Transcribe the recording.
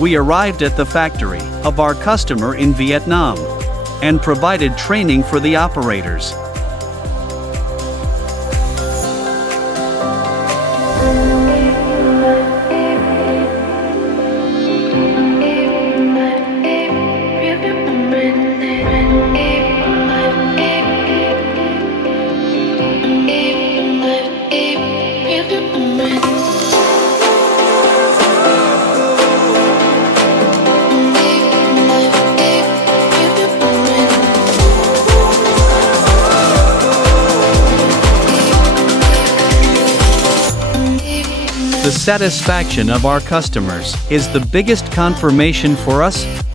We arrived at the factory of our customer in Vietnam and provided training for the operators. The satisfaction of our customers is the biggest confirmation for us